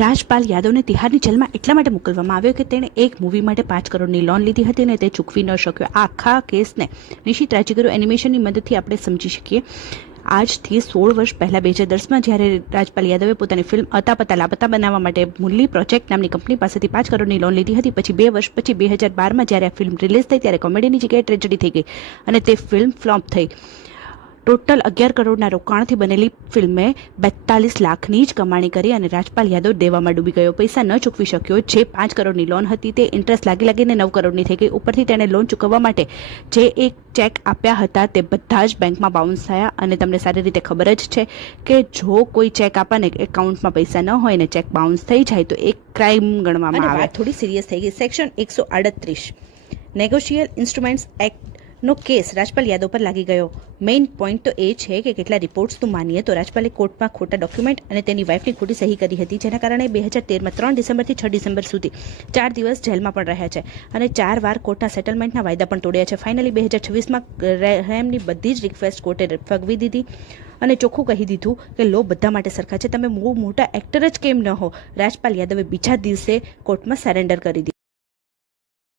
રાજપાલ યાદવને તિહારની જેલમાં એટલા માટે મોકલવામાં આવ્યો કે તેણે એક મૂવી માટે 5 કરોડની લોન લીધી હતી અને તે ચૂકવી ન શક્યો. આ આખા કેસને નિશિત રાજગુરુ એનિમેશનની મદદથી આપણે સમજી શકીએ. આજથી 16 વર્ષ પહેલા 2010માં જ્યારે રાજપાલ યાદવે પોતાની ફિલ્મ અતા પતા લાપતા બનાવવા માટે મુરલી પ્રોજેક્ટ નામની કંપની પાસેથી 5 કરોડની લોન લીધી હતી. પછી 2 વર્ષ પછી 2012માં જ્યારે આ ફિલ્મ રિલીઝ થઈ ત્યારે કોમેડીની જગ્યાએ ટ્રેજેડી થઈ ગઈ અને તે ફિલ્મ ફ્લોપ થઈ. ટોટલ 11 કરોડના રોકાણથી બનેલી ફિલ્મે 42 લાખની જ કમાણી કરી અને રાજપાલ યાદવ દેવામાં ડૂબી ગયો. પૈસા ન ચૂકવી શક્યો. જે 5 કરોડની લોન હતી તે ઇન્ટરેસ્ટ લાગીને 9 કરોડની થઈ ગઈ. ઉપરથી તેણે લોન ચૂકવવા માટે જે એક ચેક આપ્યા હતા તે બધા જ બેંકમાં બાઉન્સ થયા. અને તમને સારી રીતે ખબર જ છે કે જો કોઈ ચેક આપવાને એકાઉન્ટમાં પૈસા ન હોય ને ચેક બાઉન્સ થઈ જાય તો એક ક્રાઇમ ગણવામાં આવે. થોડી સિરિયસ થઈ ગઈ. સેક્શન 138 નેગોશિયેબલ ઇન્સ્ટ્રુમેન્ટ્સ એક્ટ નો કેસ રાજપાલ યાદવ પર લાગી ગયો. મેઇન પોઈન્ટ તો એ છે કે કેટલા રિપોર્ટ્સનું માનીએ તો રાજપાલે કોર્ટમાં ખોટા ડોક્યુમેન્ટ અને તેની વાઇફની ખોટી સહી કરી હતી, જેના કારણે 2013માં 3 ડિસેમ્બરથી 6 ડિસેમ્બર સુધી 4 દિવસ જેલમાં પણ રહ્યા છે અને 4 વાર કોર્ટના સેટલમેન્ટના વાયદા પણ તોડ્યા છે. ફાઇનલી 2026માં રહેમની બધી જ રિક્વેસ્ટ કોર્ટે ફગાવી દીધી અને ચોખ્ખું કહી દીધું કે લો બધા માટે સરખા છે. તમે બહુ મોટા એક્ટર જ કેમ ન હો. રાજપાલ યાદવે બીજા દિવસે કોર્ટમાં સરેન્ડર કરી દીધું.